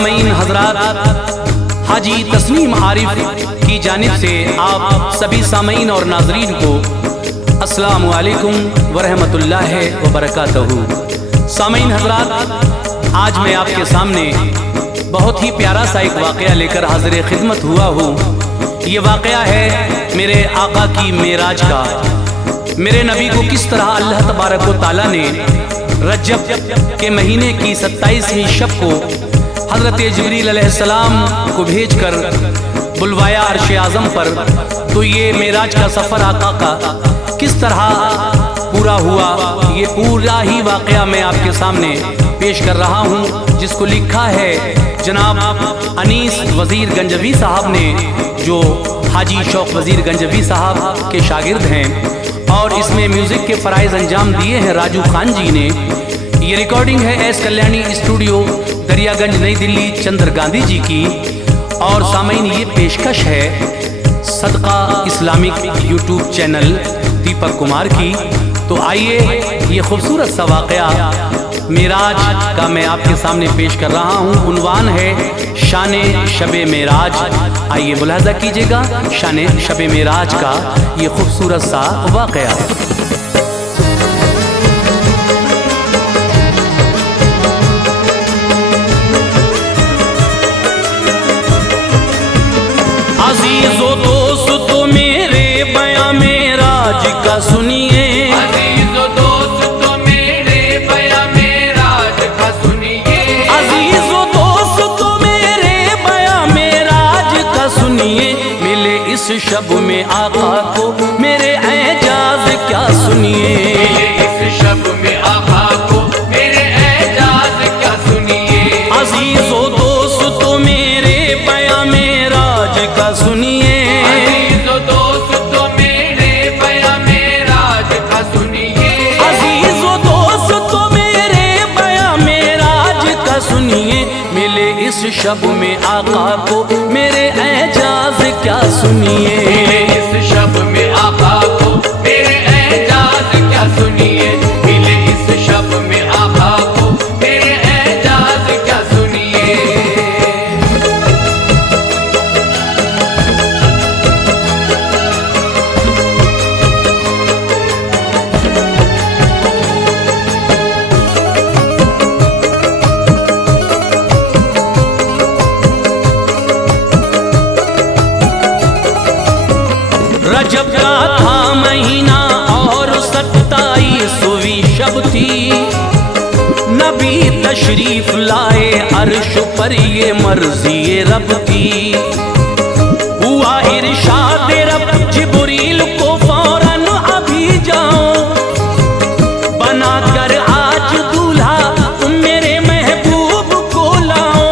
सामईन हजरात, हाजी तस्नीम आरिफ की जानिब से आप सभी सामईन और नाजरीन को अस्सलामु अलैकुम वरहमतुल्लाहि वबरकातुहू। सामईन हजरात, आज मैं आपके सामने बहुत ही प्यारा सा एक वाक़या लेकर हाज़िर खिदमत हुआ हूँ। ये वाक़या है मेरे आका की मेराज का। मेरे नबी को किस तरह अल्लाह तबारक व तआला ने रजब के महीने की 27वीं शब को हज़रत जिब्रील अलैहिस्सलाम को भेजकर बुलवाया अर्श आज़म पर। तो ये मेराज का सफ़र आका का किस तरह पूरा हुआ, ये पूरा ही वाक़या मैं आपके सामने पेश कर रहा हूँ, जिसको लिखा है जनाब अनीस वज़ीर गंजवी साहब ने, जो हाजी शौक वज़ीर गंजवी साहब के शागिर्द हैं। और इसमें म्यूज़िक के फ़राइज़ अंजाम दिए हैं राजू खान जी ने। ये रिकॉर्डिंग है एस कल्याणी स्टूडियो, दरियागंज, नई दिल्ली, चंद्र गांधी जी की। और सामईन, ये पेशकश है सदका Islamic YouTube channel Deepak Kumar की। तो आइए ये खूबसूरत सा वाक़या मेराज का मैं आपके सामने पेश कर रहा हूँ। उन्वान है शाने शबे मेराज। आइए मुलाहज़ा कीजिएगा शाने शबे मेराज का ये खूबसूरत सा वाक़या। अज़ीज़ो दोस्तों मेरे बयां मेराज का सुनिए, अज़ीज़ो दोस्तों मेरे बयां मेराज का सुनिए, अज़ीज़ो दोस्तों मेरे बयां मेराज का सुनिए। मिले इस शब में आका को मेरे एजाज क्या सुनिए, मिले इस शब में आका को मेरे एजाज क्या सुनिए। अज़ीज़ो दोस्तों मेरे बयां मेराज का सुनिए, अज़ीज़ो दोस्तों मेरे बयां मेराज का सुनिए, अज़ीज़ो दोस्तों मेरे बयां मेराज का सुनिए। मिले इस शब में आका को मेरे एजाज क्या सुनिए, मिले इस शब में आका को मेरे एजाज क्या सुनिए, मिले इस शब में आका को मेरे एजाज क्या सुनिए। रजब का था महीना और 27वीं शब थी। नबी तशरीफ लाए अर्श पर, ये मर्ज़ी रब थी। हुआ इरशाद रब जिब्रील को फौरन अभी जाओ, बनाकर आज दूल्हा तुम मेरे महबूब को लाओ।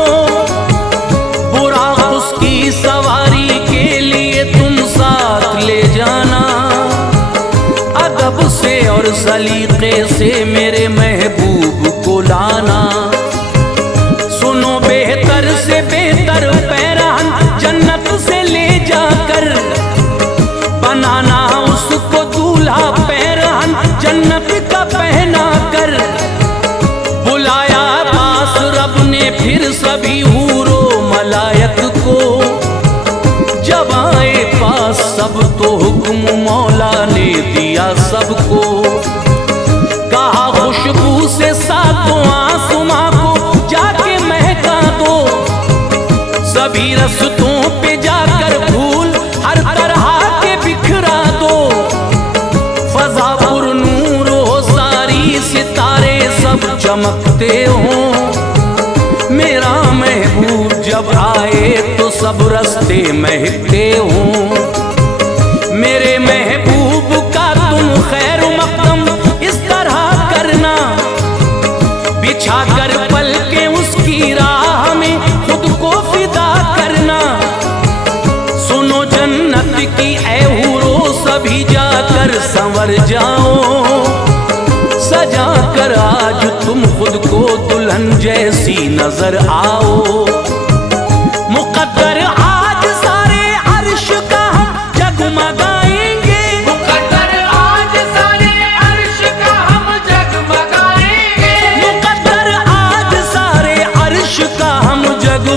बुराक उसकी सवारी के लिए तुम साथ ले जाना, अदब से और सलीके से मेरे महबूब को लाना। सुनो बेहतर से बेहतर पैरान जन्नत से ले जाकर, बनाना उसको दूल्हा पैरान जन्नत का पहना कर। बुलाया पास रब ने फिर सभी हूरो मलायक को, जब आए पास सब तो हुक्म मौला ने दिया सबको। कहा खुशबू से सातों आसमां को जाके महका दो, सभी रस्तों पे जाकर फूल हर तरह के बिखरा दो। फजा पुर नूर हो सारी, सितारे सब चमकते हो। मेरा महबूब जब आए तो सब रस्ते महकते हो। मेरे महबूब का तुम खैर मकदम इस तरह करना, बिछा कर पल के उसकी राह में खुद को फिदा करना। सुनो जन्नत की ऐ हूरो, सभी जाकर संवर जाओ। सजा कर आज तुम खुद को दुल्हन जैसी नजर आओ। मुकद्दर आज सारे अर्श का हम जगमगाएंगे, मुकद्दर आज सारे अर्श का हम जगमगाएंगे, मुकद्दर आज सारे अर्श का हम जग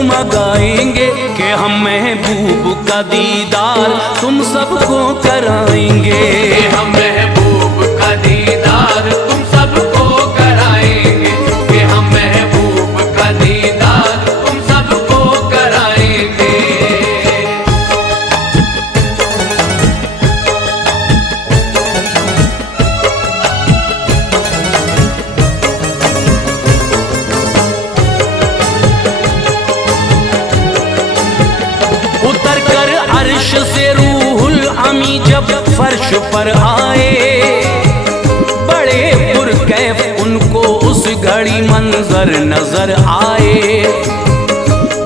करेंगे कि हम महबूब का दीदार तुम सबको कराएंगे। हम महबूब का दीदार तुम सबको कराएंगे, कि हम महबूब का दीदार तुम सबको कराएंगे। उतर कर अर्श से रूहुल अमी जब फर्श पर आए, बड़े पुरकैफ उनको उस घड़ी मंजर नजर आए।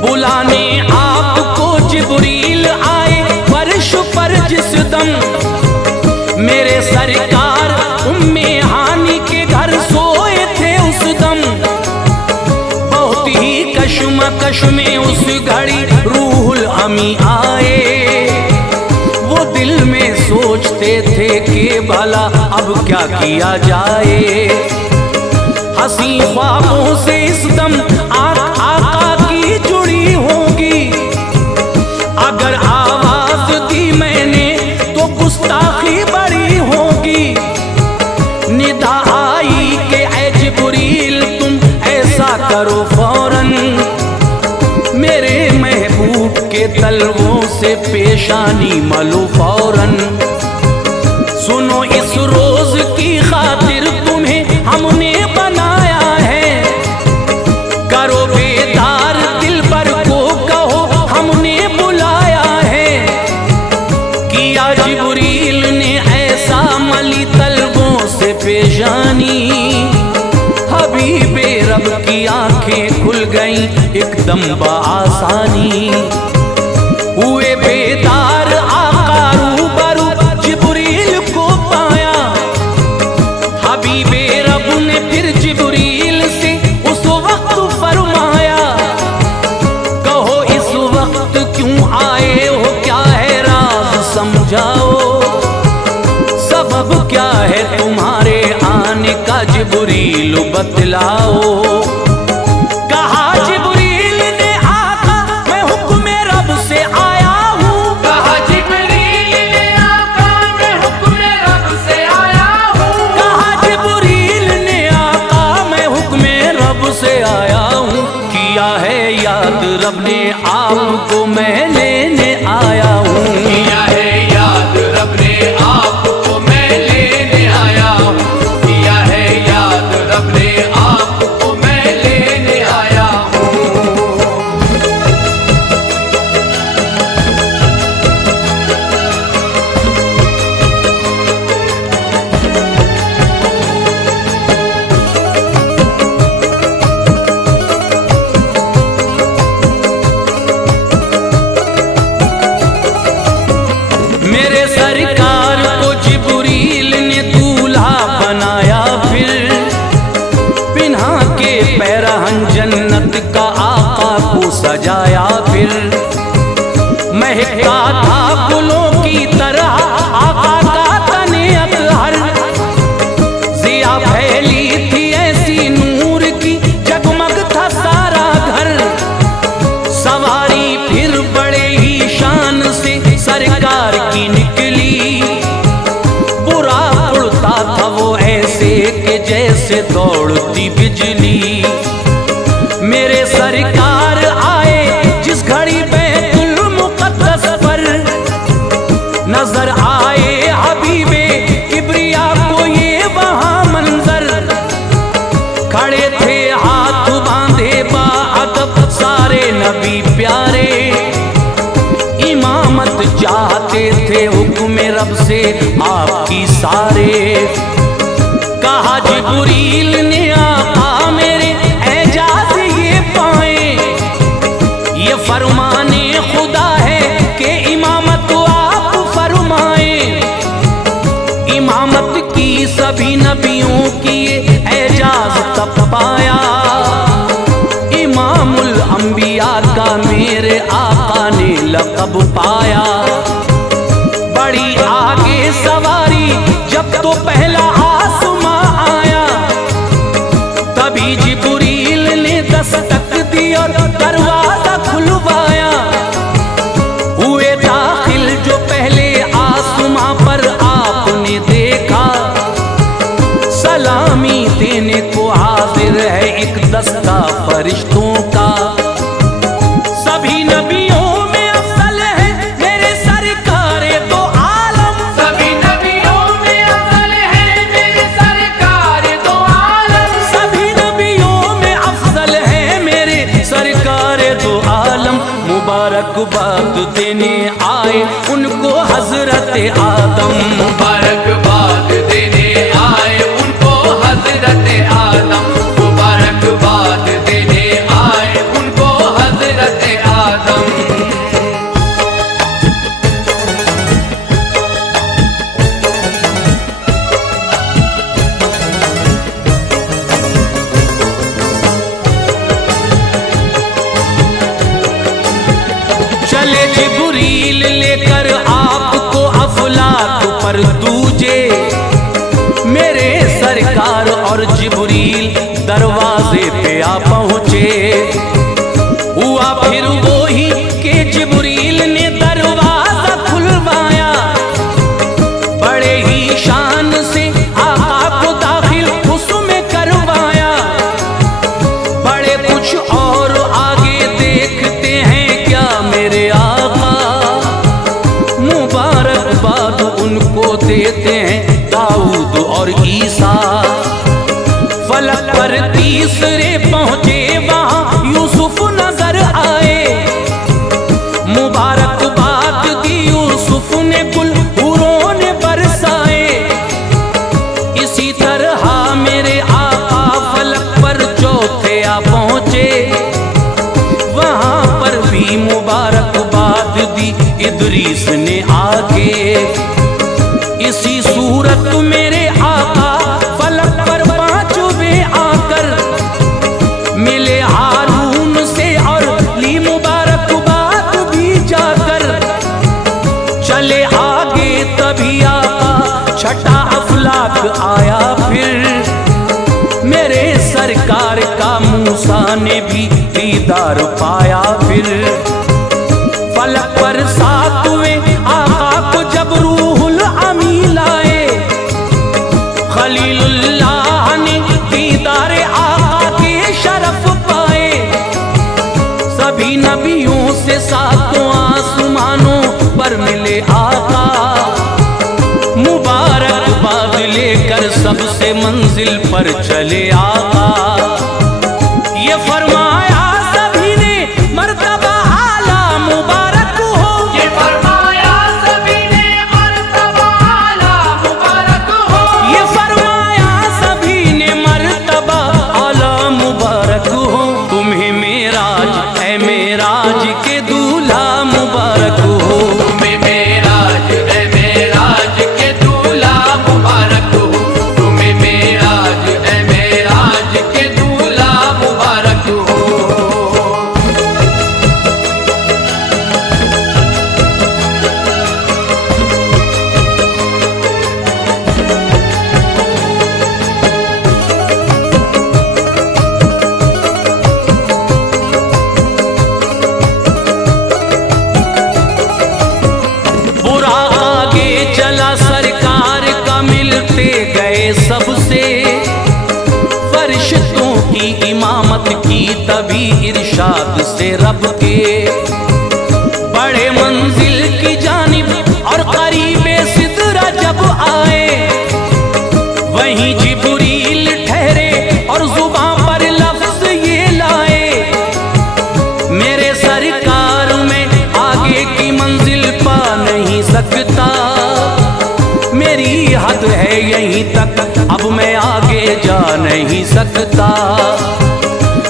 बुलाने आपको जिब्रील आए फर्श पर जिस दम, मेरे सरकार उम्मे हानी के घर सोए थे उस दम। बहुत ही कश्मकश में उस घड़ी रूहुल अमी आए, वो दिल में सोचते थे कि भला अब क्या किया जाए। हंसी ख्वाबों से इस दम आका की जुड़ी होगी, अगर आवाज दी मैंने तो गुस्ताखी बड़ी होगी। निदा आई कि ऐ जिब्रील तुम ऐसा करो फौरन, मेरे महबूब के तलवों से पेशानी मलो फौरन। सुनो इस रोज की खातिर तुम्हें हमने बनाया है, करो बेदार दिल पर को कहो हमने बुलाया है। किया जिब्रील ने ऐसा मली तलवों से पेशानी, हबीबे रब की आंखें खुल गईं एकदम बआसानी। हुए बेदार आका रूबरू जिब्रील को पाया, हबीबे रब ने फिर जिब्रील से उस वक्त फरमाया, कहो इस वक्त क्यों आए हो, क्या है राज समझाओ, सबब क्या है तुम्हारे आने का जिब्रील बतलाओ। कहा जिब्रील ने आका मैं हुक्म रब से आया हूँ, कहा जिब्रील ने आका मैं हुक्म रब से आया हूँ, कहा जिब्रील ने आका मैं हुक्म रब से आया हूँ। किया है याद रब ने आपको मैं लेने आया हूँ। किया है याद रब ने आपको मैं लेने आया हूँ, किया है याद रब ने आपको मैं लेने आया हूँ। मेरे सरकार को जिब्रील ने दूल्हा बनाया, फिर पिन्हा के पैरहन जन्नत का आका को सजाया। फिर महका था फूलों की तरह आका का तने अतहर, जिया फैली थी ऐसी नूर की जगमग था सारा घर। सवारी फिर बड़े ही शान से सरकार की निकली, बुरा उड़ता था वो ऐसे कि जैसे दौड़ती बिजली। मेरे सरकार आए जिस घड़ी बैतुल मुक़द्दस पर, नजर आए हबीबे किबरिया को ये वहां मंजर। खड़े थे हाथ बांधे बाअदब सारे नबी प्यारे, इमामत चाहते थे हुक्म रब से आपकी सारे। कहा जिब्रील ने आका मेरे एजाज ये पाए, ये फरमाने खुदा है कि इमामत आप फरमाए। इमामत की सभी नबियों की ये एजाज तब पाया, इमामुल अंबिया का मेरे आका ने लक़ब पाया। बड़ी आगे सवारी जब तो पहला आसमां आया, तभी जिब्रील ने दस्तक दी और दरवाजा खुलवाया। मुबारकबाद देने आए उनको हजरत आदम। मुबारकबाद देने आए उनको हजरत आदम। मुबारकबाद देने आए उनको हजरत आदम। चले जिब्रील लेकर आपको अफलाक पर दूजे, मेरे सरकार और जिब्रील दरवाजे पे आ पहुँचे। हुआ फिर वो ही कि जिब्रील ने दरवाजा खुलवाया, बड़े ही शान से आका को दाखिल उसमें करवाया। बड़े कुछ और आगे देखते हैं क्या मेरे आका, मुबारकबाद उनको देते हैं दाऊद और ईसा। फलक पर तीसरे पहुंचे वहां यूसुफ नजर आए, मुबारकबाद दी यूसुफ ने कुल हूरों ने बरसाए। इसी तरह मेरे आका फलक पर चौथे आ पहुंचे, वहां पर भी मुबारकबाद दी इदरीस ने आके। इसी सूरत मेरे आका फलक पर पांचवें आकर मिले हारून से और ली मुबारकबाद भी जाकर। चले आगे तभी आका छठा अफलाक आया फिर, मेरे सरकार का मूसा ने भी दीदार पाया फिर। फलक पर सातवें आका को जब रूहुल अमी लाए, खलीलुल्लाह ने दीदारे आका के शरफ पाए। सभी नबियों से सातों आसमानों पर मिले आका, मुबारकबाद लेकर सबसे मंजिल पर चले आका। ये फरमाया सभी ने मर्तबा आला मुबारक हो। ये फरमाया सभी ने मर्तबा आला मुबारक हो। ये फरमाया सभी ने मर्तबा आला मुबारक हो। तुम्हें मेराज है मेराज के दूल्हा मुबारक हो। तुम्हें मेराज है मेराज के दूल्हा मुबारक हो। तुम्हें मेराज है मेराज के दूल्हा मुबारक हो। बुरा आगे चला सरकार का मिलते गए सबसे, फरिश्तों की इमामत की तभी इरशाद से रब के। बड़े मंजिल की जानिब और करीबे सिदरा जब आए, वहीं जिब्रील ठहरे और जुबान पर लफ्ज ये लाए, मेरे सरकार में आगे की मंजिल पा नहीं सकता। मेरी हद है यहीं तक, अब मैं आगे जा नहीं सकता।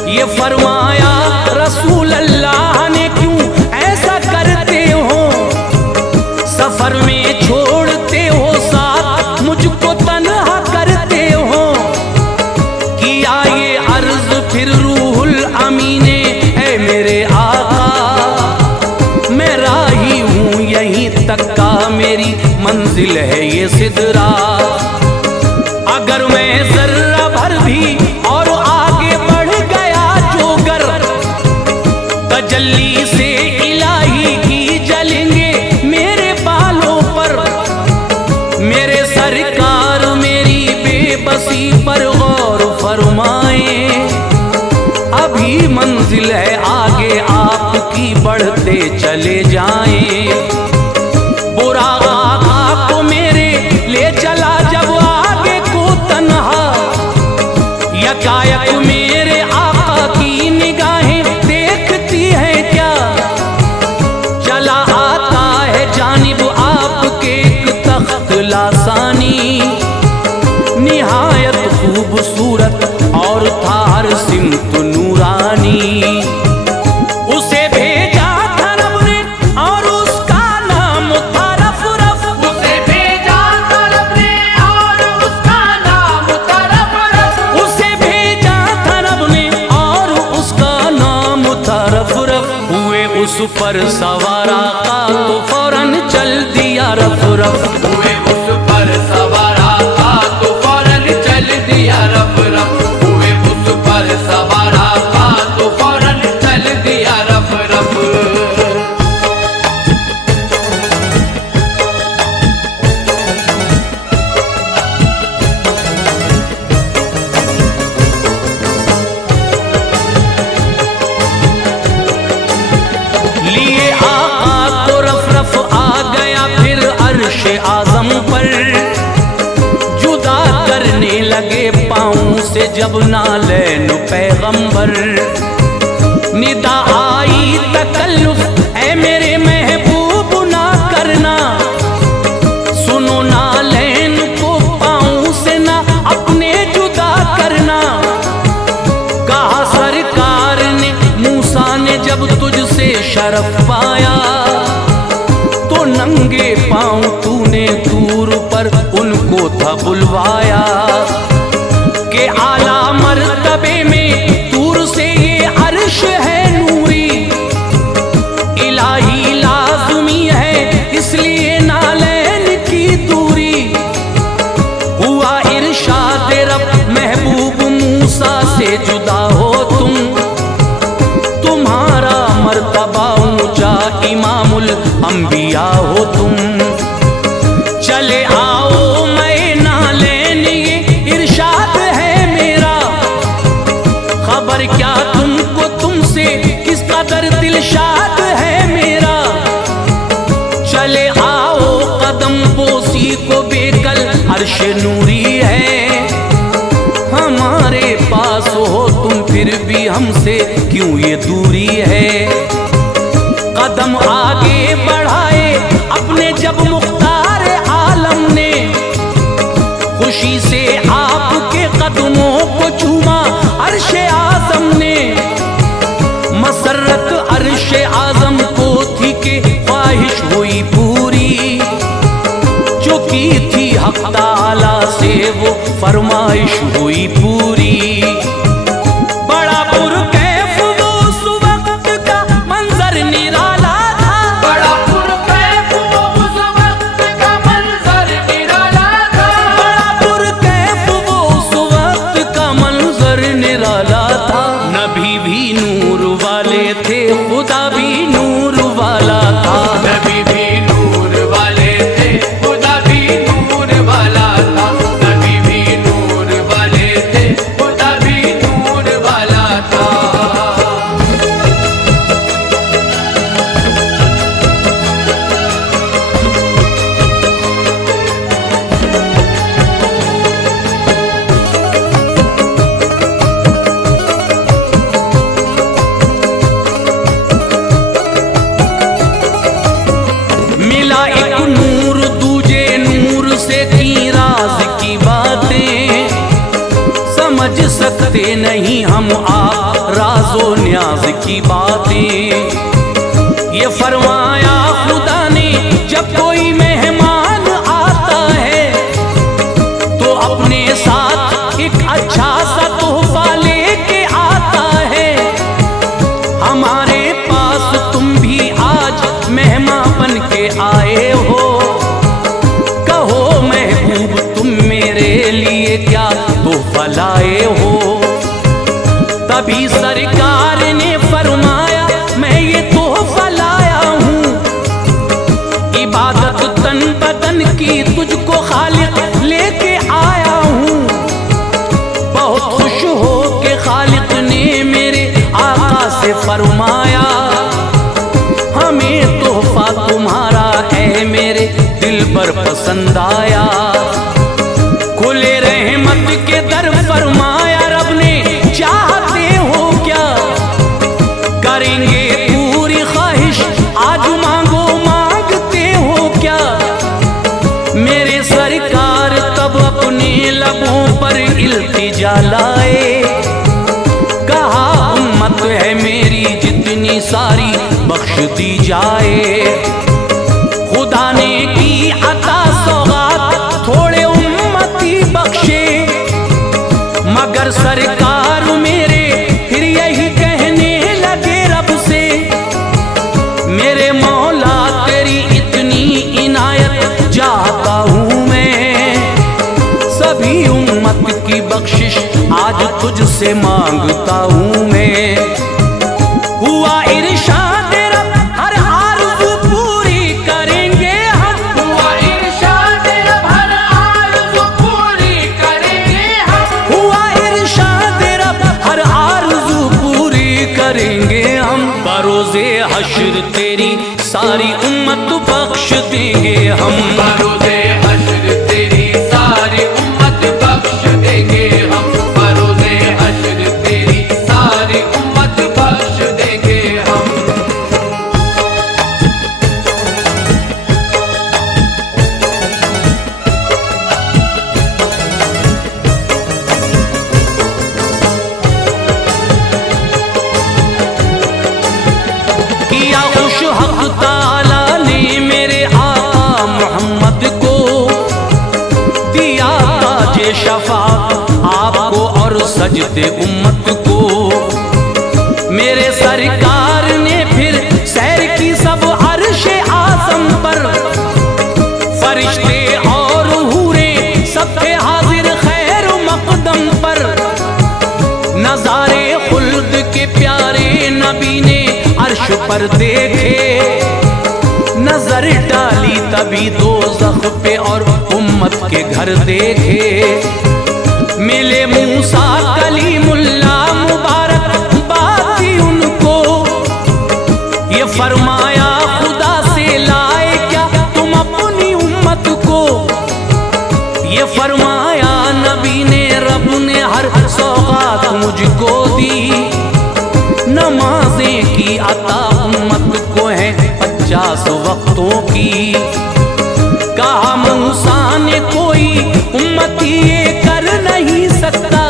ये फरमाया रसूल अल्लाह ने क्यों ऐसा करते हो, सफर में छोड़ते हो साथ मुझको तन्हा करते हो। किया ये अर्ज फिर रूहुल अमी ने, ऐ मेरे आका मैं राही हूँ यहीं तक का, मेरी मंजिल है ये सिदरा। अगर मैं जर्रा भर भी और आगे बढ़ गया जोगर, तजल्ली से इलाही की जलेंगे मेरे बालों पर। मेरे सरकार मेरी बेबसी पर गौर फरमाए, अभी मंजिल है आगे आपकी बढ़ते चले जाएं। बुरा आका को मेरे ले चला जब आगे को तन्हा, यकायक मेरे आका की निगाहें देखती हैं क्या। चल पर सवार आका तो फौरन चल दिया रफ रफ। हुए उस पर सवार आका तो फौरन चल दिया रफ रफ। हुए उस पर सवार आका तो फौरन चल दिया रफ रफ। लिए आका को रफ रफ आ गया फिर अर्श आजम पर, जुदा करने लगे पाँव से जब नालैन पैगंबर। निदा आई तकल्लुफ ऐ मेरे महबूब ना करना, सुनो नालैन को पाँव से ना अपने जुदा करना। कहा सरकार ने मूसा ने जब तुझसे शरफ पाया, तो नंगे पाँव तूने तूर पर उनको था बुलवाया। के आला मर्तबे में तूर से ये अर्श है नूरी, इलाही लाज़मी है इसलिए नालैन की दूरी। हुआ इरशाद रब महबूब मूसा से जुदा हो तुम, तुम्हारा मर्तबा ऊंचा इमामुल अंबिया हो तुम। चले आओ मैं नालैन ये इरशाद है मेरा, खबर क्या तुमको तुमसे किस कदर दिलशाद है मेरा। चले आओ कदम बोसी को बेकल अर्श नूरी है, हमारे पास हो तुम फिर भी हमसे क्यों ये दूरी है। कदम आगे बढ़ाए अपने जब मुख्तार आलम ने, खुशी से आपके कदमों को चूमा अर्श आजम ने। मसरत अर्श आजम को थी कि ख्वाहिश हुई पूरी, जो की थी हक ताला से वो फरमाइश हुई पूरी। बड़ा पुरकैफ वो उस वक्त का मंजर निराला था, बड़ा पुरकैफ वो उस वक्त का मंजर निराला था। बड़ा पुरकैफ वो उस वक्त का मंजर निराला था। नबी भी नूर वाले थे, खुदा भी नूर वाला था। नबी भी नूर वाले थे, खुदा भी नूर वाला था। नबी भी नूर वाले थे, खुदा भी नूर वाला था। मिला एक नूर दूजे नूर से की राज की बातें, समझ सकते नहीं हम आप राजो न्याज की बातें। ये फरमाया खुदा ने जब कोई मेहमान आता है, तो अपने साथ एक अच्छा सा तोहफा लेके आता है। हमारे पास तुम भी आज मेहमान बन के आए हो, कहो महबूब तुम मेरे लिए क्या तोहफा लाए हो। तभी सरकार ने फरमाया मैं ये तोहफा लाया हूँ, इबादत तन बदन की तुझको खालिक लेके आया हूँ। बहुत खुश हो के खालिक ने मेरे आका से फरमाया, हमें तोहफा तुम्हारा है मेरे दिल पर पसंद आया। खुले रहमत के दर फरमाया रब ने, चाहते हो क्या करेंगे पूरी ख्वाहिश आज मांगो मांगते हो क्या। मेरे सरकार तब अपने लबों पर इल्तिजा लाए, कहा उम्मत है मेरी जितनी सारी बख्श दी जाए। खुदा ने की अता सौगात थोड़े उम्मती बख्शे, मगर सरकार मेरे फिर यही कहने लगे रब से, तुझसे मांगता हूँ मैं। हुआ इरशाद रब हर आरज़ू पूरी करेंगे हम। हुआ इरशाद रब हर आरज़ू पूरी करेंगे हम। हुआ इरशाद रब हर आरज़ू पूरी करेंगे हम। बरोज़े हश्र तेरी सारी उम्मत बख्श देंगे हम। बरोज़े हश्र तेरी सारी उम्मत बख्श देंगे हम। बरोज़े हश्र तेरी सारी उम्मत बख्श देंगे हम। किया खुश हक ताला ने मेरे आका मोहम्मद को, दिया ताजे शफाअत आपको और सजदे उम्मत को। मेरे सरकार ने फिर सैर की सब अर्शे आज़म पर, फरिश्ते और हूरे सब थे हाजिर खैर मकदम पर। नज़ारे खुल्द के प्यारे नबी ने अर्श पर देखे, नजर डाली तभी दोज़ख पे और उम्मत के घर देखे। मिले मूसा कलीमुल्लाह मुबारक बात थी उनको, ये फरमाया खुदा से लाए क्या तुम अपनी उम्मत को। ये फरमाया नबी ने रब ने हर सौगात मुझको दी। नमाजें की अता उम्मत को है 50 वक्तों की। कहा मूसा ने कोई उम्मती ये कर नहीं सकता,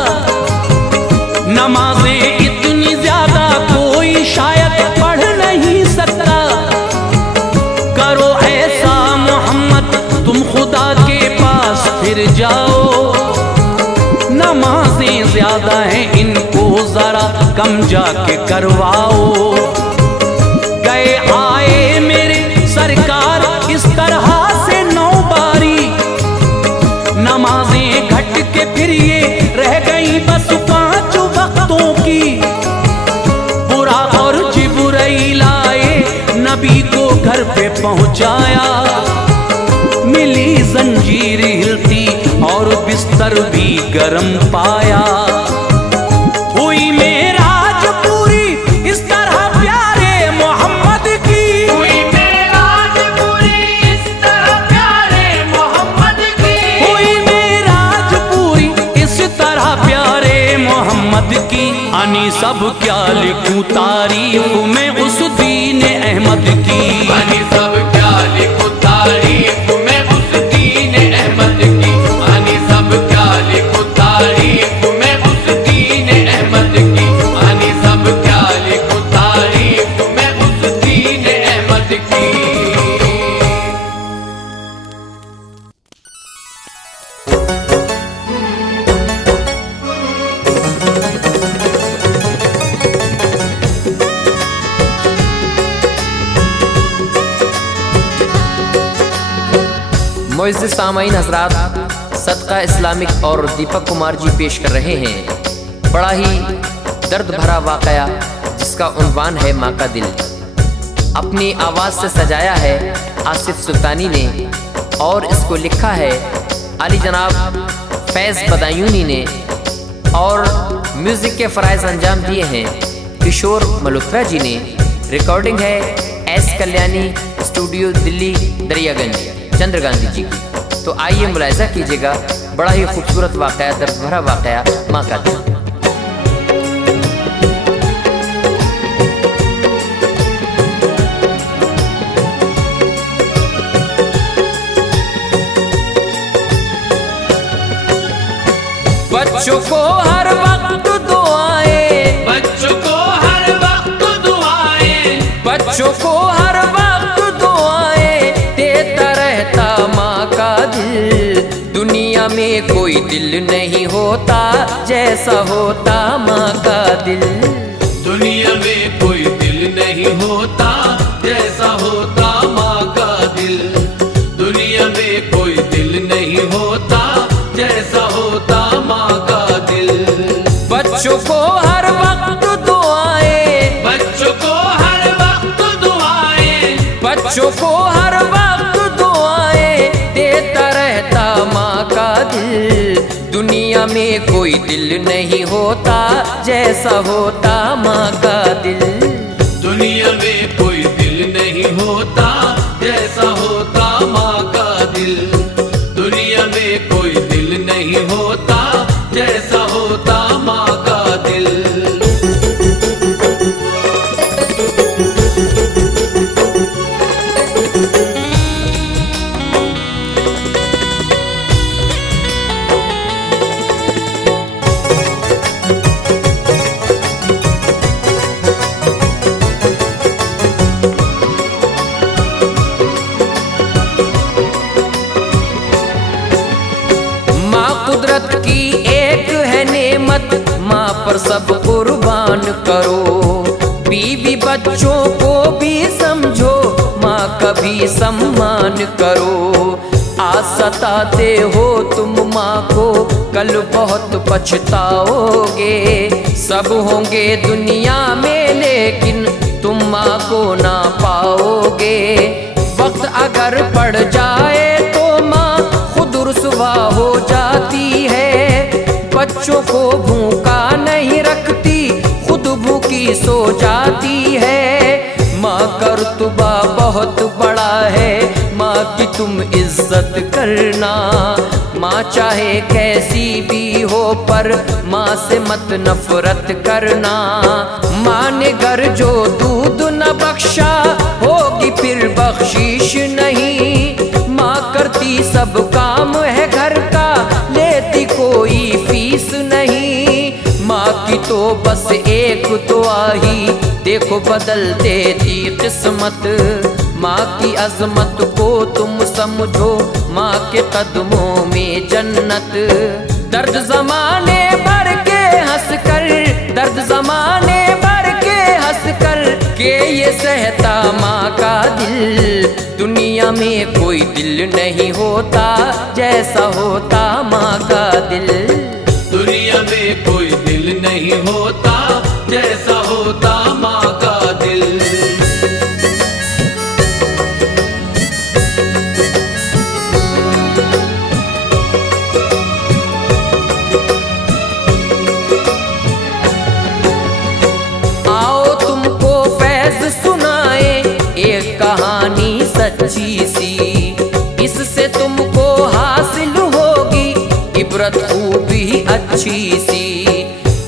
नमाजें इतनी ज्यादा कोई शायद पढ़ नहीं सकता। करो ऐसा मोहम्मद तुम खुदा के पास फिर जाओ, नमाजें ज्यादा हैं इनको जरा कम जाके करवाओ। गए आए मेरे सरकार इस तरह से 9 बारी, नमाजें घट के फिर ये रह गई बस 5 वक्तों की। बुरा और जिब्राइल आए नबी को घर पे पहुंचाया, मिली जंजीर हिलती और बिस्तर भी गर्म पाया। हुई मेराज पूरी इस तरह प्यारे मोहम्मद की। हुई मेराज पूरी इस तरह प्यारे मोहम्मद की। हुई मेराज पूरी इस तरह प्यारे मोहम्मद की। अनि सब क्या लिखूं तारीफ में उस दीन अहमद की। अनि सब क्या लिखूं तारीफ में उस दीन अहमद की। अनि सब क्या लिखूं तारीफ में उस दीन अहमद की। अनि सब क्या लिखूं तारीफ में उस दीन अहमद की। मुअज़्ज़िज़ सामाईन हज़रात, सदका इस्लामिक और दीपक कुमार जी पेश कर रहे हैं बड़ा ही दर्द भरा वाक़या जिसका उन्वान है माँ का दिल। अपनी आवाज़ से सजाया है आसिफ सुल्तानी ने और इसको लिखा है अली जनाब फैज़ बदायूनी ने और म्यूज़िक के फ़राइज़ अंजाम दिए हैं किशोर मल्होत्रा जी ने। रिकॉर्डिंग है एस कल्याणी स्टूडियो दिल्ली दरियागंज चंद्र गांधी जी की। तो आइए मुलाहिज़ा कीजिएगा बड़ा ही खूबसूरत वाक़या, दर्द भरा वाक़या माँ का दिल। बच्चों को हर वक्त दुआएं, बच्चों को हर वक्त दुआएं, बच्चों को हर वक्त दुआएं देता रहता माँ का दिल। दुनिया में कोई दिल नहीं होता जैसा होता माँ का दिल। दुनिया में कोई दिल नहीं होता जैसा होता माँ का दिल। दुनिया में कोई दिल नहीं होता जैसा होता माँ का दिल। बच्चों बच्चों को हर वक्त दुआएं देता रहता माँ का दिल। दुनिया में कोई दिल नहीं होता जैसा होता माँ का दिल। दुनिया में कोई दिल नहीं होता जैसा होता माँ का दिल। दुनिया में कोई दिल नहीं होता जैसा होता माँ का दिल। कुदरत की एक है नेमत, माँ पर सब कुर्बान करो। बीवी बच्चों को भी समझो, माँ का भी सम्मान करो। आज सताते हो तुम माँ को, कल बहुत पछताओगे। सब होंगे दुनिया में लेकिन तुम माँ को ना पाओगे। वक्त अगर पड़ जाए तो माँ खुद रुसवा हो जाती है। बच्चों को भूखा नहीं रखती, खुद भूखी सो जाती है। माँ का रुतबा बहुत बड़ा है, माँ की तुम इज्जत करना। माँ चाहे कैसी भी हो पर माँ से मत नफरत करना। माँ ने घर जो दूध न बख्शा, होगी फिर बख्शीश नहीं। माँ करती सब काम है घर का, लेती कोई फीस नहीं। माँ की तो बस एक दुआ ही देखो बदल देती किस्मत। माँ की अजमत को तुम समझो, माँ के कदमों में जन्नत। दर्द जमाने भर के हंस कर, दर्द जमाने भर के हंस कर के ये सहता माँ का दिल। दुनिया में कोई दिल नहीं होता जैसा होता माँ का दिल। दुनिया में कोई दिल नहीं होता जैसा होता माँ का दिल। कहानी सच्ची सी, इससे तुमको हासिल होगी इबरत खूब ही अच्छी सी।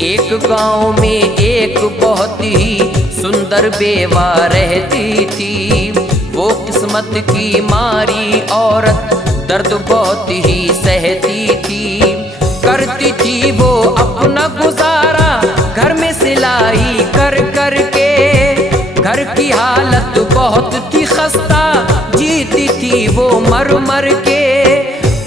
एक गांव में एक बहुत ही सुंदर बेवा रहती थी। वो किस्मत की मारी औरत दर्द बहुत ही सहती थी। करती थी वो अपना गुजारा घर में सिलाई कर कर के। घर की हालत बहुत थी खस्ता, जीती थी वो मर मर के।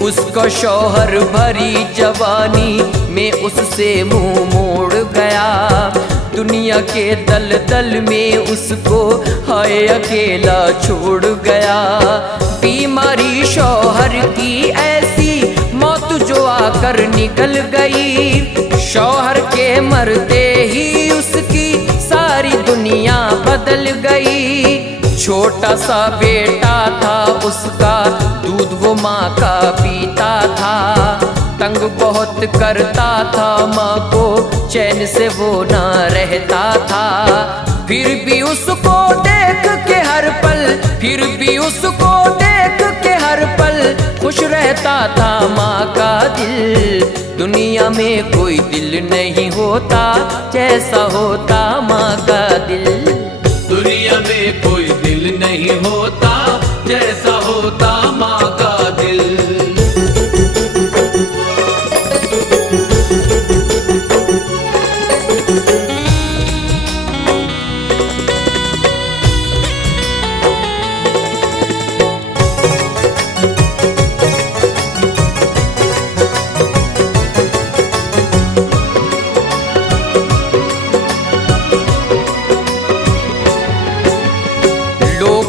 उसका शौहर भरी जवानी में उससे मुंह मोड़ गया। दुनिया के दलदल में उसको हाय अकेला छोड़ गया। बीमारी शौहर की ऐसी मौत जो आकर निकल गई। शौहर के मरते ही उसकी सारी दुनिया बदल गई। छोटा सा बेटा था उसका, दूध वो माँ का पीता था। तंग बहुत करता था माँ को, चैन से वो ना रहता था। फिर भी उसको देख के हर पल, फिर भी उसको देख के हर पल खुश रहता था माँ का दिल। दुनिया में कोई दिल नहीं होता जैसा होता माँ का दिल। दुनिया में कोई दिल नहीं होता जैसा होता माँ का दिल।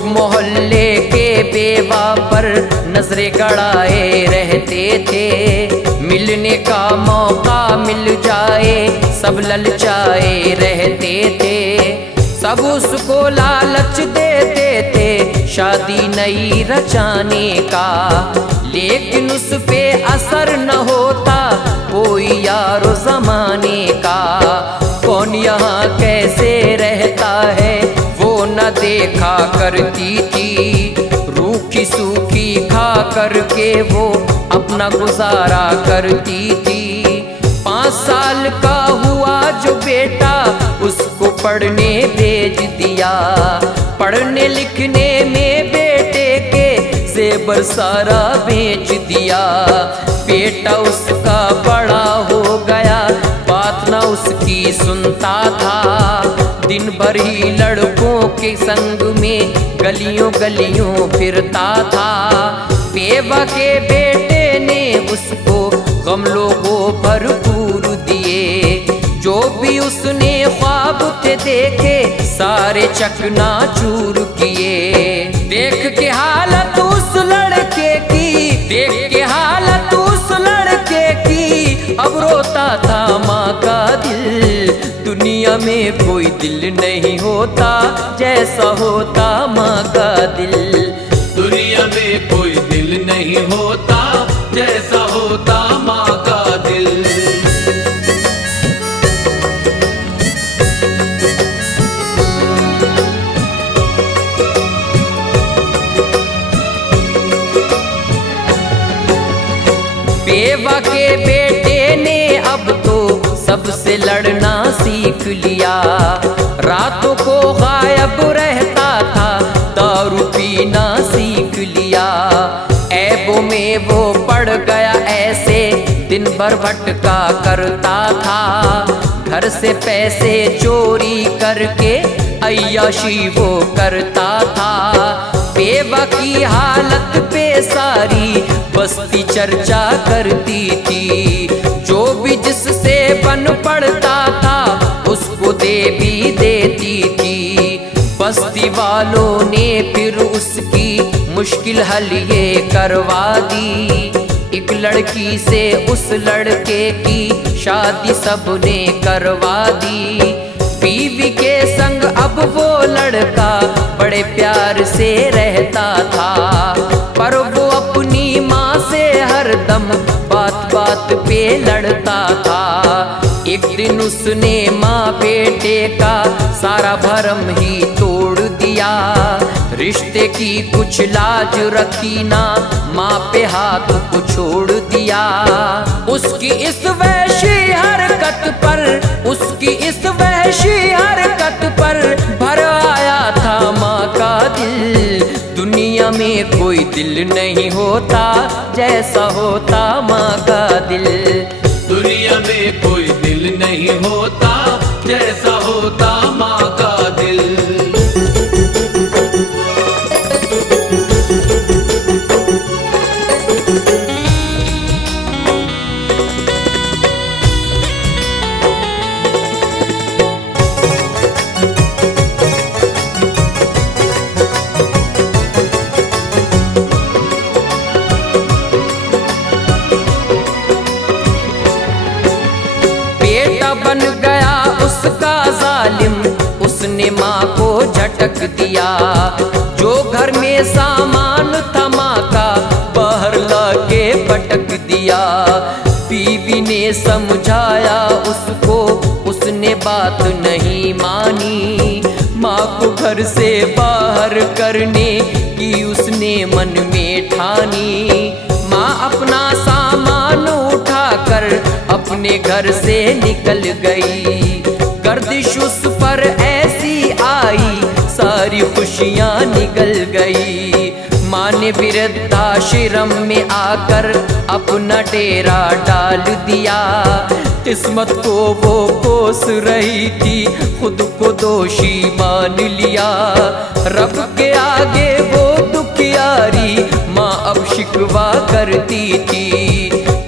मोहल्ले के बेवा पर नजरे गड़ाए रहते थे। मिलने का मौका मिल जाए सब ललचाए रहते थे। सब उसको लालच देते थे शादी नई रचाने का, लेकिन उस पे असर न होता कोई यारो जमाने का। कौन यहाँ कैसे रहता है वो न देखा करती थी, रूखी सूखी खा करके वो अपना गुजारा करती थी। 5 साल का हुआ जो बेटा उसको पढ़ने भेज दिया, पढ़ने लिखने में बेटे के जेबर सारा बेच दिया। बेटा उसका बड़ा हो गया बात ना उसकी सुनता था, दिन भर ही लड़कों के संग में गलियों गलियों फिरता था। बेवा के बेटे ने उसको गम लोगों भरपूर दिए, जो भी उसने ख्वाब थे देखे सारे चकना चूर किए। देख के हालत उस लड़के की, देख के हालत उस लड़के की, अब रोता था माँ का दिल। दुनिया में कोई दिल नहीं होता जैसा होता माँ का दिल। दुनिया में कोई दिल नहीं होता जैसा होता माँ का दिल। बेवा के बेटे ने अब तो सबसे लड़ना सीख लिया, रातों को गायब रहता था दारू पीना सीख लिया। ऐबों में वो पड़ गया ऐसे दिन भर भटका करता था, घर से पैसे चोरी करके अय्याशी वो करता था। बेवा की हालत पे सारी बस्ती चर्चा करती थी, जो भी जिससे बन पड़ता था उसको दे भी देती थी। बस्ती वालों ने फिर उसकी मुश्किल हल ये करवा दी, एक लड़की से उस लड़के की शादी सबने करवा दी। बीवी के संग अब वो लड़का बड़े प्यार से रहता था, पर वो अपनी माँ से हरदम बात बात पे लड़ता था। एक दिन उसने माँ बेटे का सारा भरम ही तोड़ दिया, रिश्ते की कुछ लाज रखी ना, माँ पे हाथ को छोड़ दिया। उसकी इस वैशी हरकत पर, उसकी इस वैशी हरकत पर भर आया था माँ का दिल। दुनिया में कोई दिल नहीं होता जैसा होता माँ का दिल। दुनिया में कोई दिल नहीं होता जैसा होता माँ का दिल। बन गया उसका जालिम, उसने माँ को झटक दिया। जो घर में सामान था माँ का बाहर लाके पटक दिया। बीवी ने समझाया उसको, उसने बात नहीं मानी। माँ को घर से बाहर करने की उसने मन में ठानी। माँ अपना सामान उठाकर अपने घर से निकल गई। गर्दिश उस पर ऐसी आई सारी खुशियाँ निकल गई। माँ ने वृद्धाश्रम में आकर अपना डेरा डाल दिया। किस्मत को वो कोस रही थी, खुद को दोषी मान लिया। रब के आगे वो दुखियारी माँ अब शिकवा करती थी।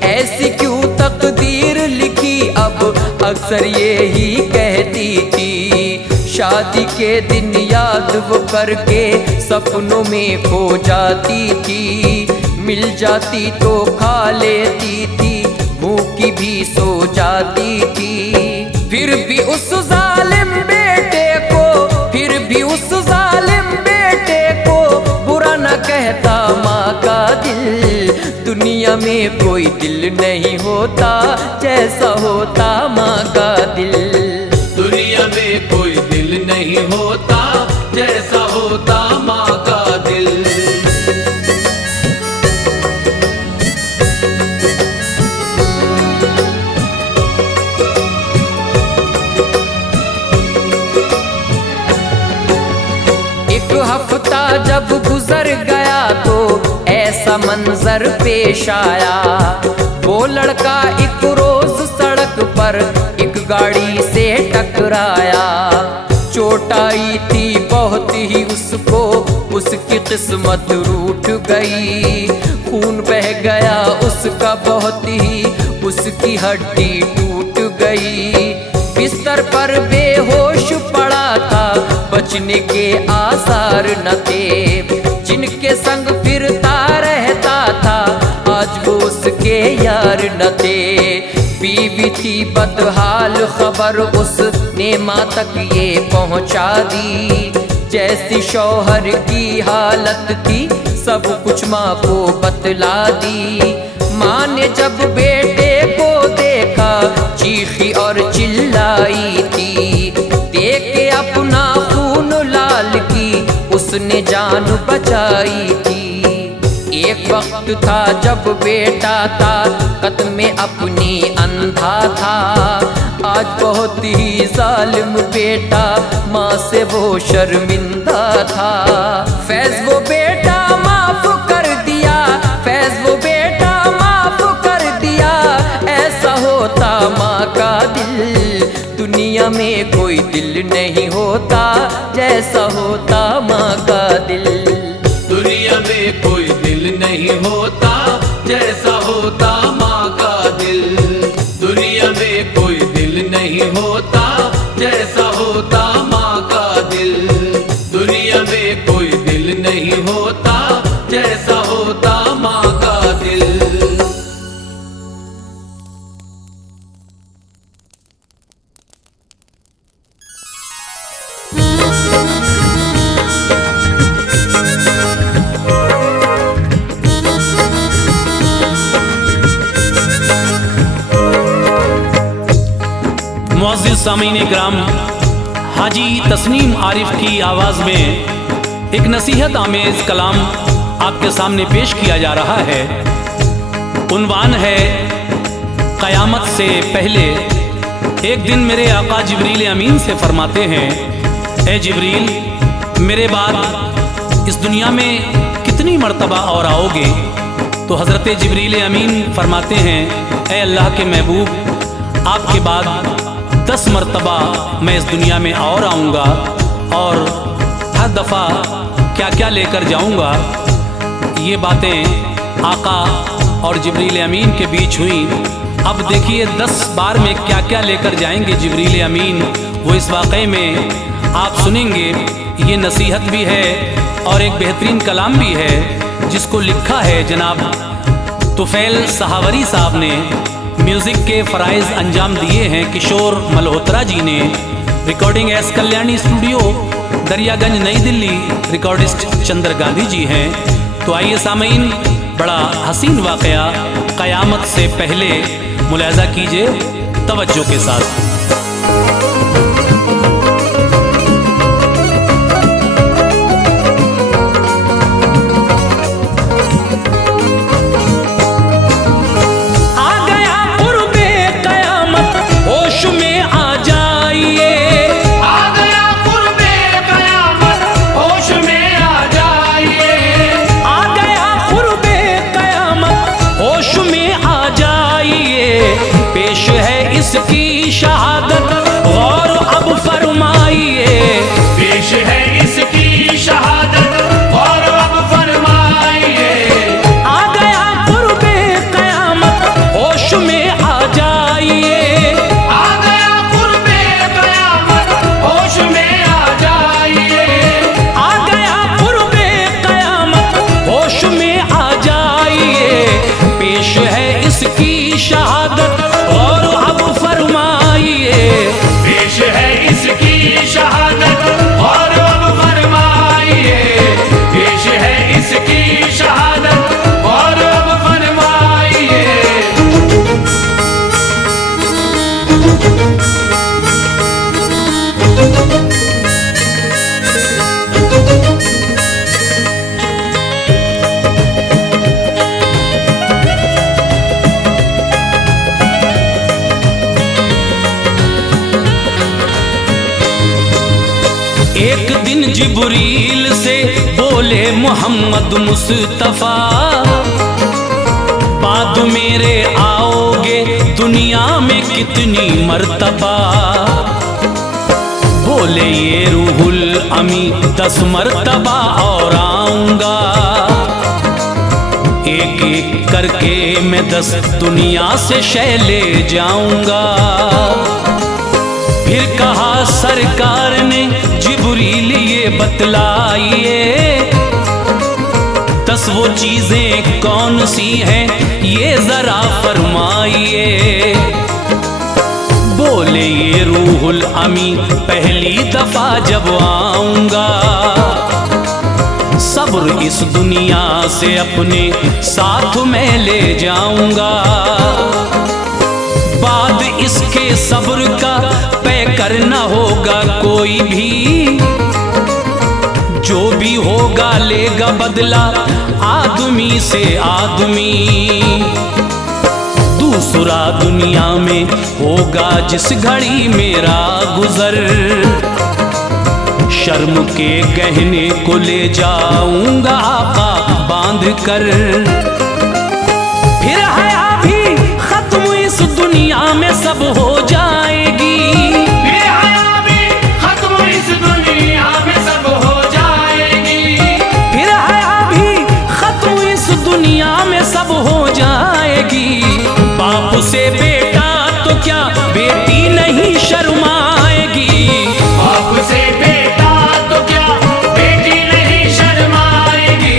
ऐसी क्यों तकदीर लिखी अब अक्सर ये ही कहती थी। शादी के दिन याद वो करके सपनों में खो जाती थी। मिल जाती तो खा लेती थी, भूखी भी सो जाती थी। फिर भी उस जालिम बेटे को दुनिया में कोई दिल नहीं होता जैसा होता माँ का दिल। दुनिया में कोई दिल नहीं होता जैसा होता माँ का दिल। एक हफ्ता जब गुजर गया तो ऐसा मंजर पेश आया। वो लड़का एक रोज सड़क पर एक गाड़ी से टकराया। चोट आई थी बहुत ही उसको, उसकी किस्मत रूठ गई। खून बह गया उसका बहुत ही, उसकी हड्डी टूट गई। बिस्तर पर बेहोश पड़ा था, बचने के आसार न थे। जिनके संग फिरता रहता था आज वो उसके यार न थे। बीवी थी बदहाल, खबर उसने माँ तक ये पहुँचा दी। जैसी शौहर की हालत थी सब कुछ माँ को बतला दी। माँ ने जब बेटे को देखा चीखी और चिल्लाई थी। देख के अपना खून लाल की उसने जान बचाई थी। एक वक्त था जब बेटा ताकत में अपनी अंधा था। आज बहुत ही जालिम बेटा, माँ से वो शर्मिंदा था। फैज वो बेटा माफ कर दिया, फैज वो बेटा माफ कर दिया। ऐसा होता माँ का दिल। दुनिया में कोई दिल नहीं होता जैसा होता माँ का दिल। दुनिया में कोई दिल नहीं होता जैसा होता माँ का दिल। दुनिया में कोई दिल नहीं होता जैसा होता माँ का दिल। दुनिया में कोई दिल नहीं होता जैसा होता माँ का दिल। मुअज़्ज़िज़ सामीन इकराम, हाजी तस्नीम आरिफ की आवाज़ में एक नसीहत आमेज़ कलाम आपके सामने पेश किया जा रहा है। उन्वान है क़यामत से पहले। एक दिन मेरे आका जिब्रील अमीन से फरमाते हैं, ए जिब्रील, मेरे बाद इस दुनिया में कितनी मर्तबा और आओगे? तो हज़रत जिब्रील अमीन फरमाते हैं, ए अल्लाह के महबूब, आपके बाद 10 मर्तबा मैं इस दुनिया में और आऊँगा और हर दफ़ा क्या क्या लेकर जाऊँगा। ये बातें आका और जिब्रील अमीन के बीच हुई। अब देखिए 10 बार में क्या क्या लेकर जाएंगे जिब्रील अमीन, वो इस वाक़े में आप सुनेंगे। ये नसीहत भी है और एक बेहतरीन कलाम भी है जिसको लिखा है जनाब तुफैल सहावरी साहब ने। म्यूज़िक के फ़राइज़ अंजाम दिए हैं किशोर मल्होत्रा जी ने। Recording S Kalyani studio, Daryaganj, नई दिल्ली। रिकॉर्डिस्ट चंद्र गांधी जी हैं। तो आइए सामीन, बड़ा हसीन वाक़या क़यामत से पहले मुलाहिज़ा कीजिए तवज्जो के साथ। इसकी शहादत जिब्रील से बोले मोहम्मद मुस्तफा, बाद मेरे आओगे दुनिया में कितनी मर्तबा। बोले ये रूहुल अमी 10 मर्तबा और आऊंगा, एक एक करके मैं 10 दुनिया से शय ले जाऊंगा। फिर कहा सरकार ने जिब्रील ये बतलाइए, 10 वो चीजें कौन सी हैं ये जरा फरमाइए। बोले ये रूहुल अमी पहली दफा जब आऊंगा, सब्र इस दुनिया से अपने साथ में ले जाऊंगा। बाद इसके सब्र का पे करना होगा कोई भी, जो भी होगा लेगा बदला आदमी से आदमी। दूसरा दुनिया में होगा जिस घड़ी मेरा गुजर, शर्म के गहने को ले जाऊंगा आका बांध कर। फिर हया भी खत्म इस दुनिया में सब हो जाएगी, फिर हया भी खत्म इस दुनिया में सब हो जाएगी। फिर हया भी खत्म इस दुनिया में सब हो जाएगी। बाप से बेटा तो क्या बेटी नहीं शर्माएगी, बाप से बेटा तो क्या बेटी नहीं शर्माएगी,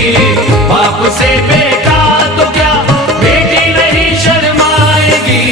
बाप से बेटा तो क्या बेटी नहीं शर्माएगी।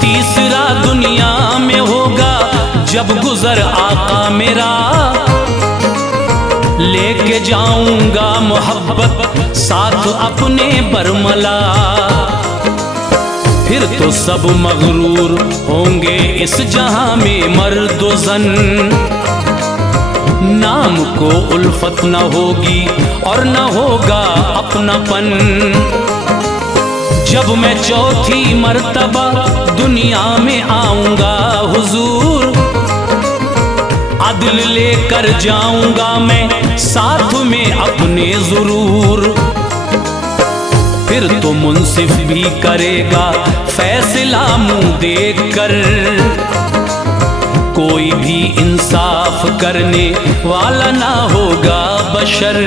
तीसरा दुनिया में होगा जब गुजर आका मेरा, लेके जाऊंगा मोहब्बत साथ अपने बरमला। फिर तो सब मगरूर होंगे इस जहां में मर्द व ज़न, नाम को उल्फत न होगी और न होगा अपनापन। जब मैं चौथी मर्तबा दुनिया में आऊंगा हुजूर, अदल लेकर जाऊंगा मैं साथ में अपने जरूर। फिर तो मुंसिफ भी करेगा फैसला मुंह देख कर, कोई भी इंसाफ करने वाला ना होगा बशर।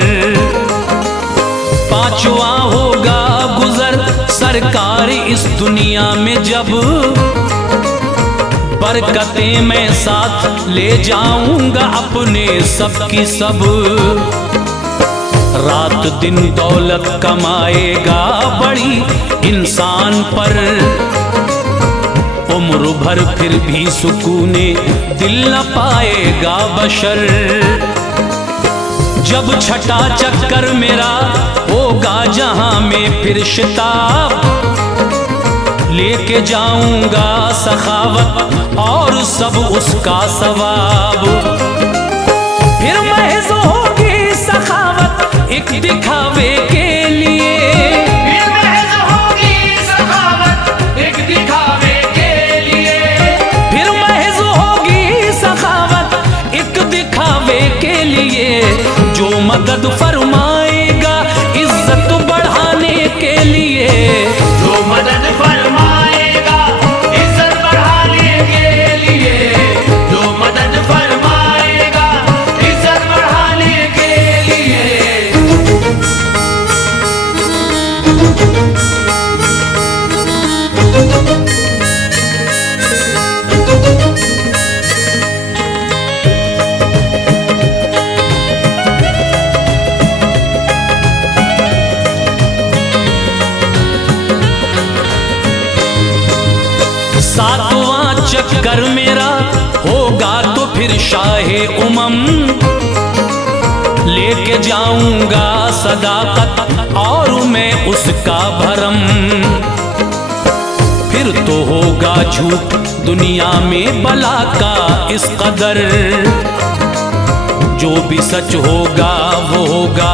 पांचवा होगा गुजर सरकार इस दुनिया में जब, बरकतें मैं साथ ले जाऊंगा अपने सब की सब। रात दिन दौलत कमाएगा बड़ी इंसान पर, उम्र भर फिर भी सुकूने दिल न पाएगा बशर। जब छठा चक्कर मेरा होगा जहां में फिर शिताब, लेके जाऊंगा सखावत और सब उसका सवाब। फिर महज होगी सखावत एक दिखावे के लिए, फिर महज होगी सखावत एक दिखावे के लिए, फिर महज होगी सखावत एक दिखावे के लिए। जो मदद फरमाएगा इज्जत बढ़ाने के लिए, जो मदद फरमाएगा इज्जत बढ़ाने के लिए, जो मदद फरमाएगा इज्जत बढ़ाने के लिए। सातवां चक्कर मेरा होगा तो फिर शाहे उमम, लेके जाऊंगा सदाकत और मैं उसका भरम। फिर तो होगा झूठ दुनिया में बला का इस कदर। जो भी सच होगा वो होगा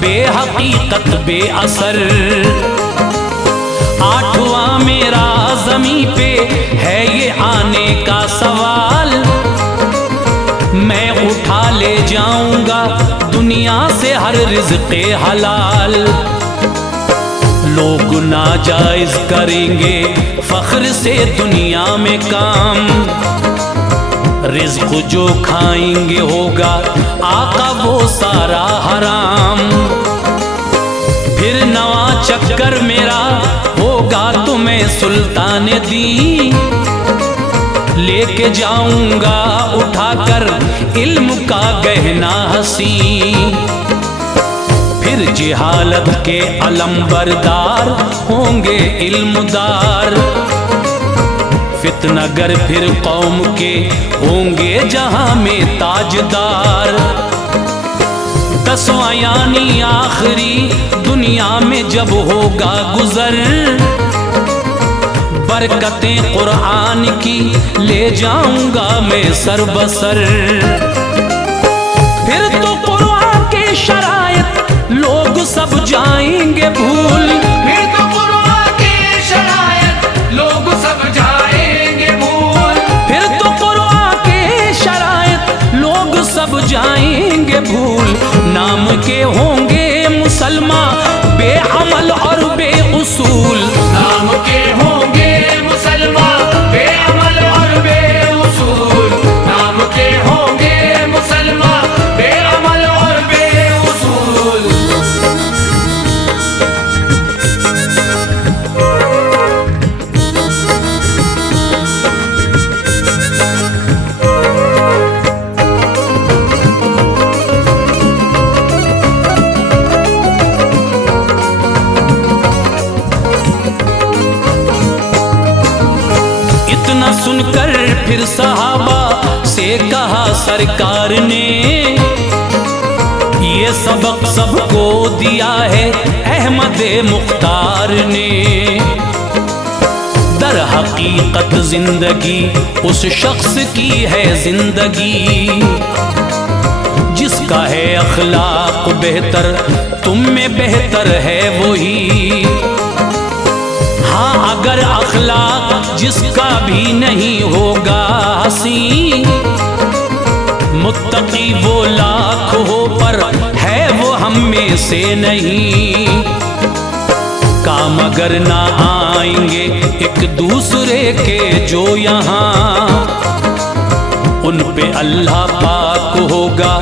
बेहकीकत बेअसर। आठवां मेरा ज़मीं पे है ये आने का सवाल। मैं उठा ले जाऊंगा दुनिया से हर रिज़्क़े हलाल। लोग नाजायज करेंगे फख्र से दुनिया में काम। रिज़्क़ जो खाएंगे होगा आका वो सारा हराम। फिर नवा चक्कर मेरा होगा तुम्हें सुल्तान दी। लेके जाऊंगा उठाकर इल्म का गहना हसी। फिर जिहालत के अलंबरदार होंगे इल्मदार। फितनागर फिर कौम के होंगे जहां में ताजदार। दसवां यानी आखिरी दुनिया में जब होगा गुजर। बरकतें कुरान की ले जाऊंगा मैं सरबसर। फिर तो कुरान के शरायत लोग सब जाएंगे भूल। फिर तो कुरान के शरायत लोग सब जाएंगे भूल। फिर तो कुरान के शरायत लोग सब जाएंगे भूल। नाम के होंगे मुसलमान बेअमल और बेउसूल। नाम के होंगे मुसलमान बेअमल और बेउसूल। नाम के होंगे मुसलमान बेअमल और बेउसूल। इतना सुनकर फिर सहाबा से कहा सरकार ने। ये सबक सबको दिया है अहमद मुख्तार ने। दर हकीकत जिंदगी उस शख्स की है जिंदगी जिसका है अखलाक बेहतर। तुम में बेहतर है वही। हाँ अगर अखलाक जिसका भी नहीं होगा हसी। मुत्तकी वो लाख हो पर है वो हम में से नहीं। काम अगर ना आएंगे एक दूसरे के जो यहाँ। उन पे अल्लाह पाक होगा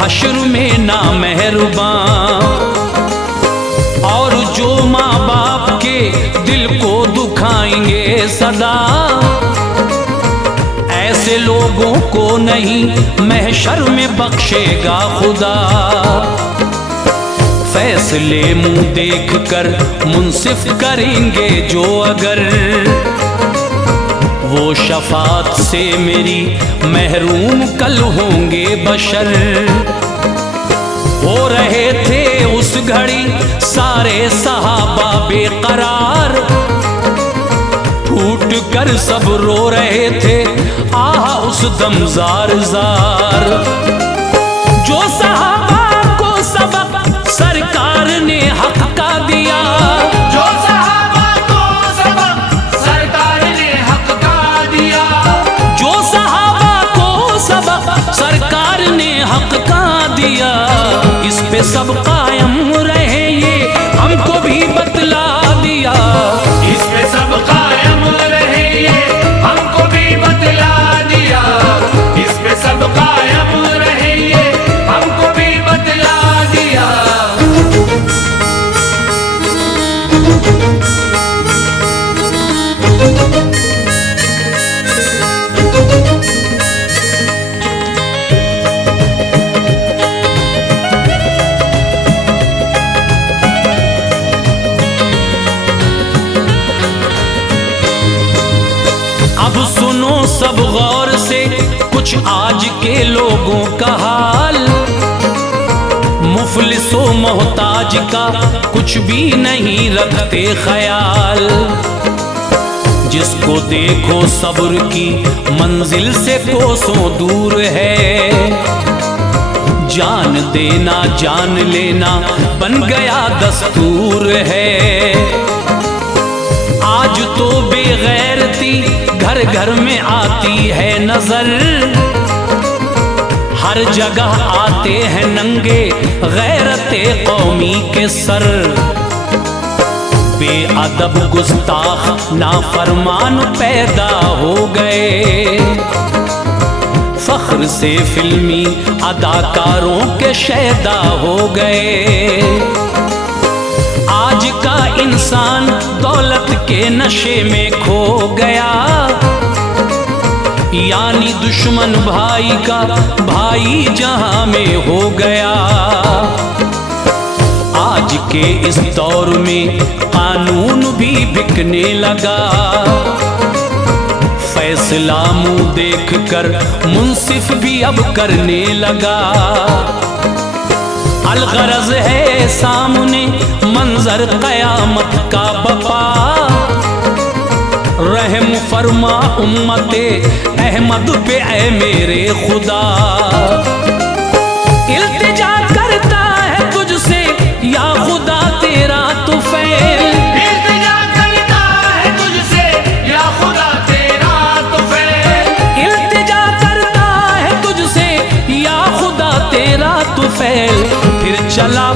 हश्र में ना मेहरबान। और जो माँ बाप के दिल को दुखाएंगे सदा। ऐसे लोगों को नहीं महशर में बख्शेगा खुदा। फैसले मुंह देख कर मुंसिफ करेंगे जो अगर। वो शफात से मेरी महरूम कल होंगे बशर। हो रहे थे उस घड़ी सारे सहाबा बेकरार। फूट कर सब रो रहे थे आहा उस दम जार जार। जो सहाबा को सबक सरकार ने हक का दिया। जो सहाबा को सबक सरकार ने हक का दिया। जो सहाबा को सबक सरकार ने हक का दिया। इस पे सब कायम रहे ये हमको भी बतला दिया। इस पे सब कायम रहे ये हमको भी बतला दिया। इस पे सब कायम रहे ये हमको भी बतला दिया। अब सुनो सब गौर से कुछ आज के लोगों का हाल। मुफलिसो मोहताज का कुछ भी नहीं रखते ख्याल। जिसको देखो सब्र की मंजिल से कोसों दूर है। जान देना जान लेना बन गया दस्तूर है। आज तो बेगैरती घर घर में आती है नजर, हर जगह आते हैं नंगे गैरते कौमी के सर। बेअदब गुस्ताख नाफरमान पैदा हो गए, फख्र से फिल्मी अदाकारों के शैदा हो गए। आज का इंसान दौलत के नशे में खो गया, यानी दुश्मन भाई का भाई जहां में हो गया। आज के इस दौर में कानून भी बिकने लगा, फैसला मुंह देख कर मुंसिफ भी अब करने लगा। अलगरज है सामने मंजर कयामत का बपा, रहम फरमा उम्मते अहमद पे ऐ मेरे खुदा। इल्तिजा करता है तुझसे या खुदा तेरा तुफैल, इल्तिजा करता है तुझसे या खुदा तेरा तुफैल, इल्तिजा करता है तुझसे या खुदा तेरा तुफैल। फिर चला